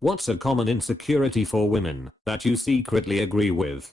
What's a common insecurity for women that you secretly agree with?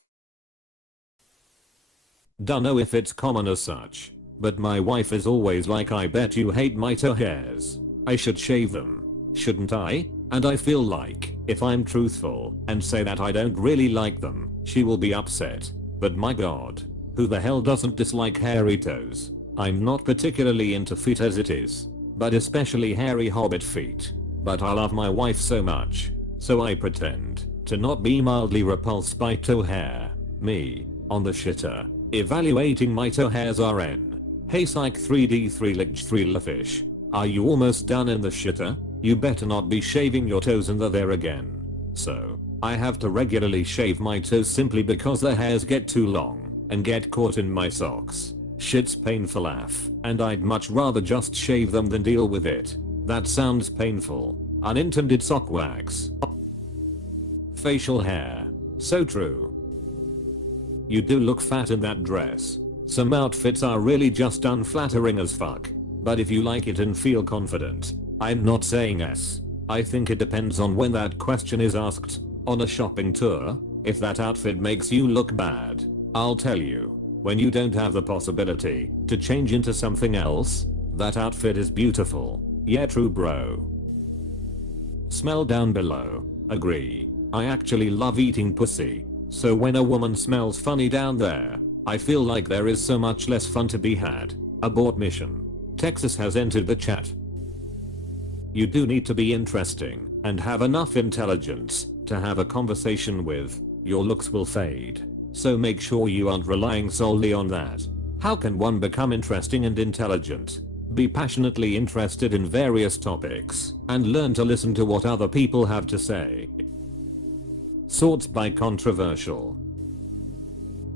Dunno if it's common as such, but my wife is always like, I bet you hate my toe hairs. I should shave them. Shouldn't I? And I feel like if I'm truthful and say that I don't really like them, she will be upset. But my god, who the hell doesn't dislike hairy toes? I'm not particularly into feet as it is, but especially hairy hobbit feet. But I love my wife so much, so I pretend to not be mildly repulsed by toe hair. Me, on the shitter, evaluating my toe hairs RN. Hey psych 3D3 lich 3 lafish. Are you almost done in the shitter? You better not be shaving your toes and they're there again. So, I have to regularly shave my toes simply because the hairs get too long and get caught in my socks. Shit's painful AF, and I'd much rather just shave them than deal with it. That sounds painful. Unintended sock wax. Facial hair. So true. You do look fat in that dress. Some outfits are really just unflattering as fuck. But if you like it and feel confident, I'm not saying yes. I think it depends on when that question is asked. On a shopping tour, if that outfit makes you look bad, I'll tell you. When you don't have the possibility to change into something else, that outfit is beautiful. Yeah, true bro. Smell down below. Agree. I actually love eating pussy. So when a woman smells funny down there, I feel like there is so much less fun to be had. Abort mission. Texas has entered the chat. You do need to be interesting and have enough intelligence to have a conversation with. Your looks will fade. So make sure you aren't relying solely on that. How can one become interesting and intelligent? Be passionately interested in various topics and learn to listen to what other people have to say. Sorts by controversial.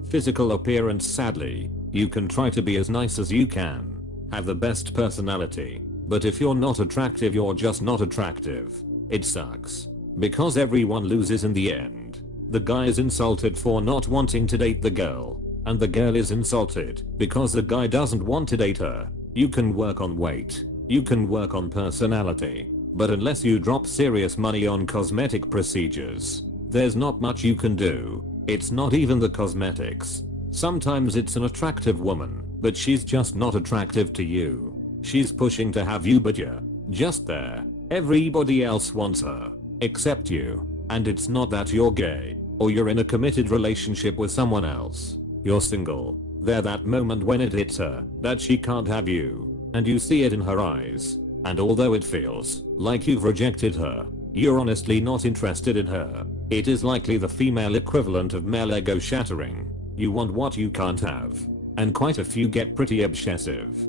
Physical appearance. Sadly, you can try to be as nice as you can, have the best personality, but if you're not attractive, you're just not attractive. It sucks. Because everyone loses in the end. The guy is insulted for not wanting to date the girl, and the girl is insulted because the guy doesn't want to date her. You can work on weight, you can work on personality, but unless you drop serious money on cosmetic procedures, there's not much you can do. It's not even the cosmetics. Sometimes it's an attractive woman, but she's just not attractive to you. She's pushing to have you, but you're just there. Everybody else wants her, except you. And it's not that you're gay, or you're in a committed relationship with someone else. You're single. There's that moment when it hits her that she can't have you, and you see it in her eyes. And although it feels like you've rejected her, you're honestly not interested in her. It is likely the female equivalent of male ego shattering. You want what you can't have. And quite a few get pretty obsessive.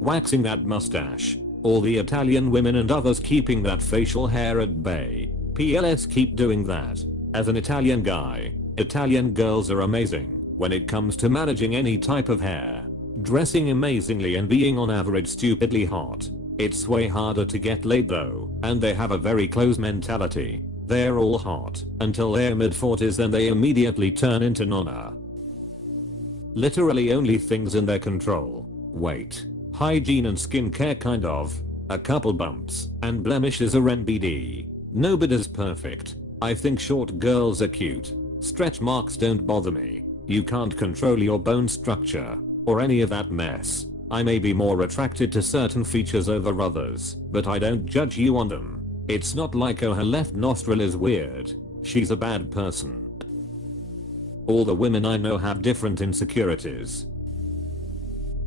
Waxing that mustache. All the Italian women and others keeping that facial hair at bay. PLS, keep doing that. As an Italian guy, Italian girls are amazing when it comes to managing any type of hair. Dressing amazingly and being on average stupidly hot. It's way harder to get laid though, and they have a very close mentality. They're all hot until their mid-40s, then they immediately turn into nonna. Literally only things in their control: weight, hygiene and skincare, kind of. A couple bumps and blemishes are NBD. Nobody's perfect. I think short girls are cute. Stretch marks don't bother me. You can't control your bone structure or any of that mess. I may be more attracted to certain features over others, but I don't judge you on them. It's not like, oh, her left nostril is weird, she's a bad person. All the women I know have different insecurities.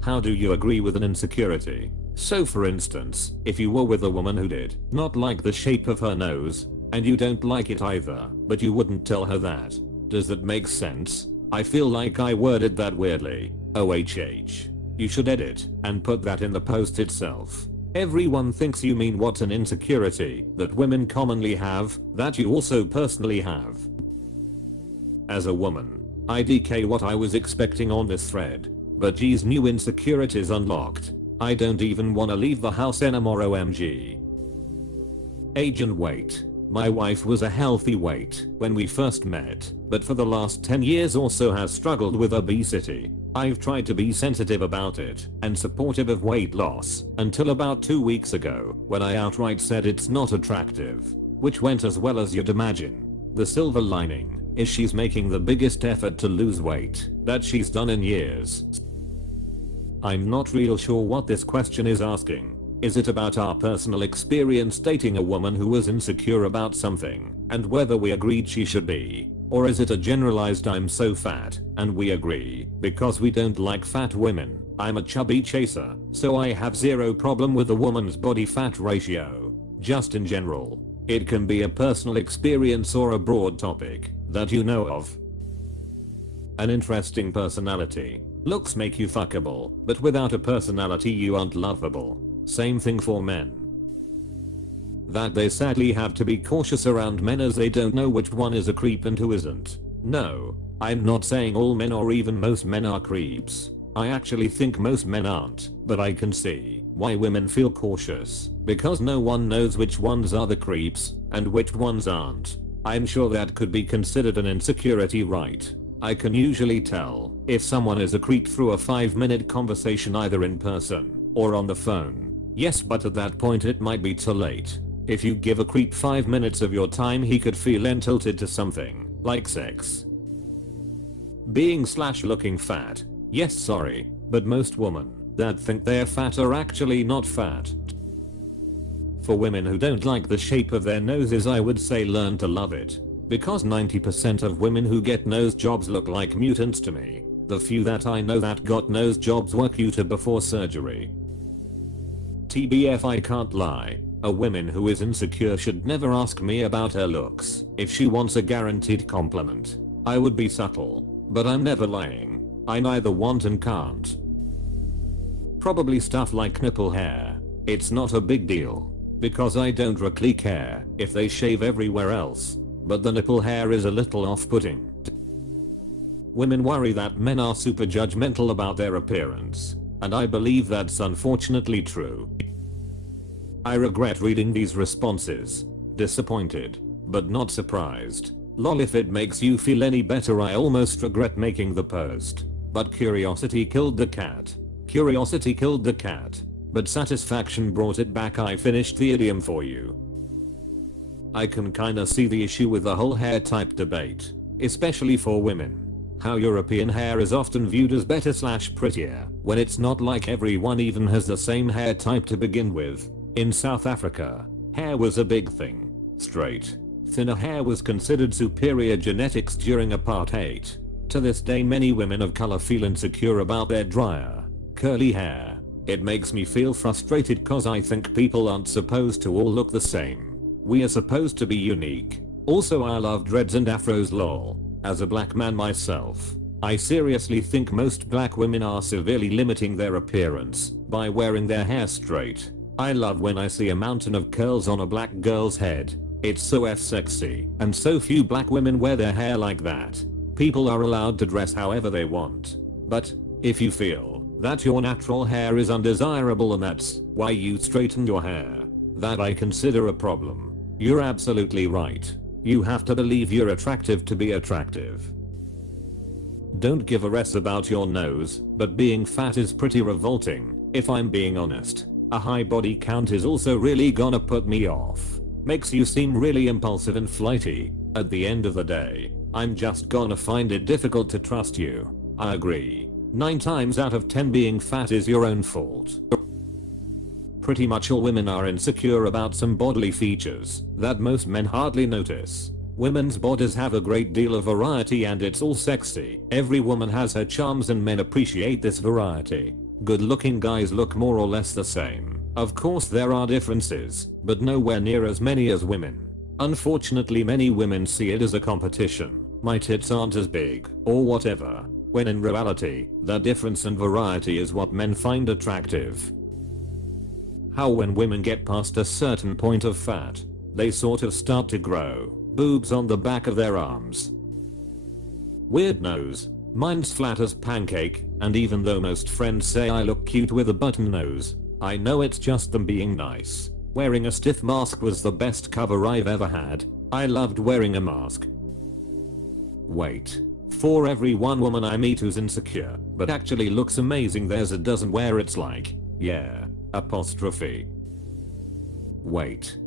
How do you agree with an insecurity? So for instance, if you were with a woman who did not like the shape of her nose, and you don't like it either, but you wouldn't tell her that, does that make sense? I feel like I worded that weirdly. OHH. You should edit and put that in the post itself. Everyone thinks you mean what's an insecurity that women commonly have that you also personally have. As a woman, IDK what I was expecting on this thread, but geez, new insecurities unlocked. I don't even wanna leave the house anymore, OMG. Age and weight. My wife was a healthy weight when we first met, but for the last 10 years or so has struggled with obesity. I've tried to be sensitive about it and supportive of weight loss until about 2 weeks ago when I outright said it's not attractive. which went as well as you'd imagine. The silver lining is she's making the biggest effort to lose weight that she's done in years. I'm not real sure what this question is asking. Is it about our personal experience dating a woman who was insecure about something and whether we agreed she should be? Or is it a generalized I'm so fat and we agree because we don't like fat women? I'm a chubby chaser, so I have zero problem with a woman's body fat ratio. Just in general. It can be a personal experience or a broad topic that you know of. An interesting personality. Looks make you fuckable, but without a personality you aren't lovable. Same thing for men. That they sadly have to be cautious around men as they don't know which one is a creep and who isn't. No, I'm not saying all men or even most men are creeps. I actually think most men aren't, but I can see why women feel cautious, because no one knows which ones are the creeps and which ones aren't. I'm sure that could be considered an insecurity, right? I can usually tell if someone is a creep through a 5-minute conversation either in person or on the phone. Yes, but at that point it might be too late. If you give a creep 5 minutes of your time he could feel entitled to something, like sex. Being/looking fat. Yes, sorry, but most women that think they're fat are actually not fat. For women who don't like the shape of their noses, I would say learn to love it. Because 90% of women who get nose jobs look like mutants to me. The few that I know that got nose jobs were cuter before surgery. TBF, I can't lie. A woman who is insecure should never ask me about her looks. If she wants a guaranteed compliment, I would be subtle. But I'm never lying. I neither want and can't. Probably stuff like nipple hair. It's not a big deal. Because I don't really care if they shave everywhere else. But the nipple hair is a little off-putting. Women worry that men are super judgmental about their appearance. And I believe that's unfortunately true. I regret reading these responses. Disappointed, but not surprised. Lol, if it makes you feel any better, I almost regret making the post. But curiosity killed the cat. Curiosity killed the cat. But satisfaction brought it back. I finished the idiom for you. I can kinda see the issue with the whole hair type debate. Especially for women. How European hair is often viewed as better/prettier, when it's not, like everyone even has the same hair type to begin with. In South Africa, hair was a big thing. Straight, thinner hair was considered superior genetics during apartheid. To this day many women of color feel insecure about their drier, curly hair. It makes me feel frustrated cause I think people aren't supposed to all look the same. We are supposed to be unique. Also, I love dreads and afros, lol. As a black man myself, I seriously think most black women are severely limiting their appearance by wearing their hair straight. I love when I see a mountain of curls on a black girl's head. It's so sexy, and so few black women wear their hair like that. People are allowed to dress however they want. But if you feel that your natural hair is undesirable and that's why you straighten your hair, that I consider a problem. You're absolutely right. You have to believe you're attractive to be attractive. Don't give a rest about your nose, but being fat is pretty revolting, if I'm being honest. A high body count is also really gonna put me off. Makes you seem really impulsive and flighty. At the end of the day, I'm just gonna find it difficult to trust you. I agree. 9 times out of 10 being fat is your own fault. Pretty much all women are insecure about some bodily features that most men hardly notice. Women's bodies have a great deal of variety and it's all sexy. Every woman has her charms and men appreciate this variety. Good looking guys look more or less the same. Of course there are differences, but nowhere near as many as women. Unfortunately many women see it as a competition. My tits aren't as big, or whatever. When in reality, the difference and variety is what men find attractive. How when women get past a certain point of fat, they sort of start to grow boobs on the back of their arms. Weird nose. Mine's flat as pancake, and even though most friends say I look cute with a button nose, I know it's just them being nice. Wearing a stiff mask was the best cover I've ever had. I loved wearing a mask. Wait. For every one woman I meet who's insecure, but actually looks amazing, there's a dozen where it's like, yeah. Apostrophe. Wait.